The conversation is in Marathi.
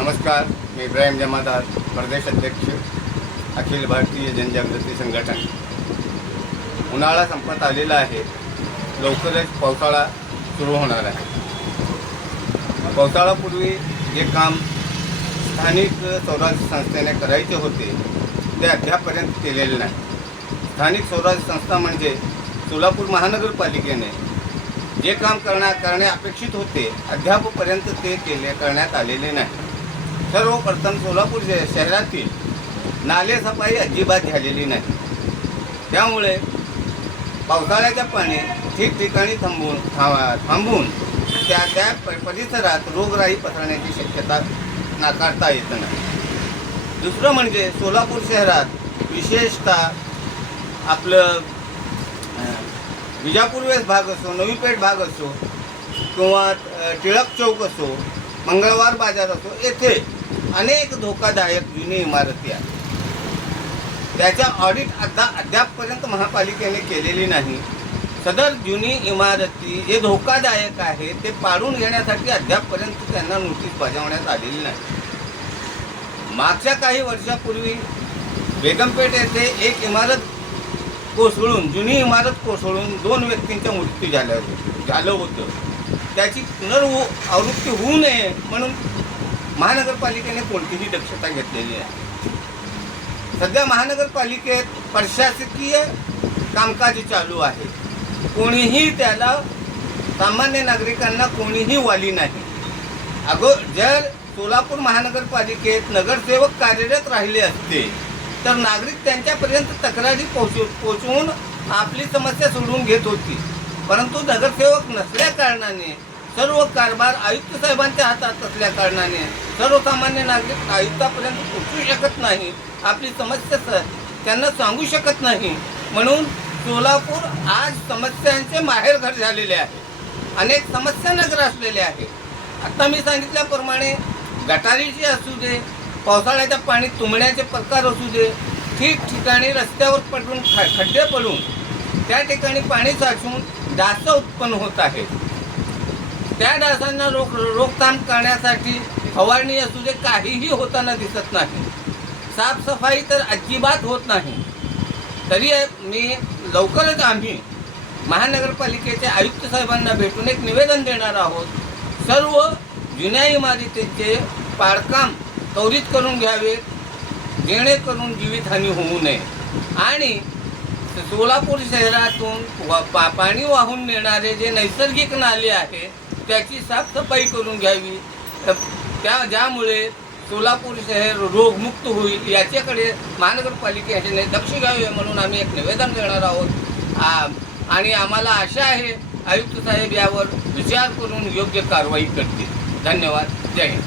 नमस्कार मी इब्राहिम जमादार प्रदेश अध्यक्ष अखिल भारतीय जनजागृती संघटन. उन्हाळा संपत आलेला आहे. लवकरच पावसाळा सुरू होणार आहे. पावसाळापूर्वी जे काम स्थानिक स्वराज्य संस्थेने करायचे होते ते अद्यापपर्यंत केलेले नाही. स्थानिक स्वराज्य संस्था म्हणजे सोलापूर महानगरपालिकेने जे काम करण्या करणे अपेक्षित होते अद्यापपर्यंत ते केले करण्यात आलेले नाही. सर्वप्रथम सोलापूर शहरातील नाले सफाई अजिबात झालेली नाही. त्यामुळे पावसाळ्याच्या पाणी ठिकठिकाणी थांबून थांबून त्या त्या प- परिसरात रोगराई पसरण्याची शक्यता नाकारता येत नाही. दुसरं म्हणजे सोलापूर शहरात विशेषतः आपलं विजापूरवेस भाग असो नवीपेठ भाग असो किंवा टिळक चौक असो मंगळवार बाजार असतो येथे अनेक धोकादायक जुनी इमारती आहेत. त्याच्या ऑडिट अद्या अद्यापपर्यंत महापालिकेने केलेली नाही. सदर जुनी इमारती जे धोकादायक आहे ते पाडून घेण्यासाठी अद्यापपर्यंत त्यांना नोटीस बजावण्यात आलेली नाही. मागच्या काही वर्षापूर्वी बेगमपेठ येथे एक इमारत कोसळून जुनी इमारत कोसळून दोन व्यक्तींचा मृत्यू झाला झालं होतं. त्याची पुनर्वृत्ती होऊ नये म्हणून महानगरपालिकेने कोणतीही दक्षता घेतलेली नाही. सध्या महानगरपालिकेत प्रशासकीय कामकाज चालू आहे. कोणीही त्याला सामान्य नागरिकांना कोणीही वाली नाही. अगो जर सोलापूर महानगरपालिकेत नगरसेवक कार्यरत राहिले असते तर नागरिक त्यांच्यापर्यंत तक्रारी पोहोचू पोचवून आपली समस्या सोडवून घेत होती. परंतु नगरसेवक नसल्या कारणाने सर्व कारभार आयुक्त साहेबांच्या हातात असल्या कारणाने सर्वसामान्य नागरिक आयुक्तापर्यंत पोचू शकत नाही. आपली समस्या सर त्यांना सांगू शकत नाही. म्हणून सोलापूर आज समस्यांचे माहेरघर झालेले आहे. अनेक समस्या नगर असलेले आहे. आता मी सांगितल्याप्रमाणे गटारीची असू दे पावसाळ्याच्या पाणी तुंबण्याचे प्रकार असू दे ठिकठिकाणी रस्त्यावर पडून ख खड्डे पडून त्या ठिकाणी पाणी साचून डास उत्पन्न होत आहे. त्या डासांना रोक रोकथाम करण्यासाठी फवारणी असू दे काहीही होताना दिसत नाही. साफसफाई तर अजिबात होत नाही. तरी मी लवकरच आम्ही महानगरपालिकेचे आयुक्त साहेबांना भेटून एक निवेदन देणार आहोत. सर्व जुन्या इमारतीचे पाडकाम त्वरित करून घ्यावे जेणेकरून जीवितहानी होऊ नये. आणि सोलापूर शहरातून वा- पा पाणी वाहून नेणारे जे नैसर्गिक नाले आहे त्याची साफसफाई करून घ्यावी. त्या ज्यामुळे सोलापूर शहर रोगमुक्त होईल याच्याकडे महानगरपालिकेने दक्ष घ्यावे म्हणून आम्ही एक निवेदन देणार आहोत. आणि आम्हाला आशा आहे आयुक्त साहेब यावर विचार करून योग्य कारवाई करतील. धन्यवाद. जय हिंद.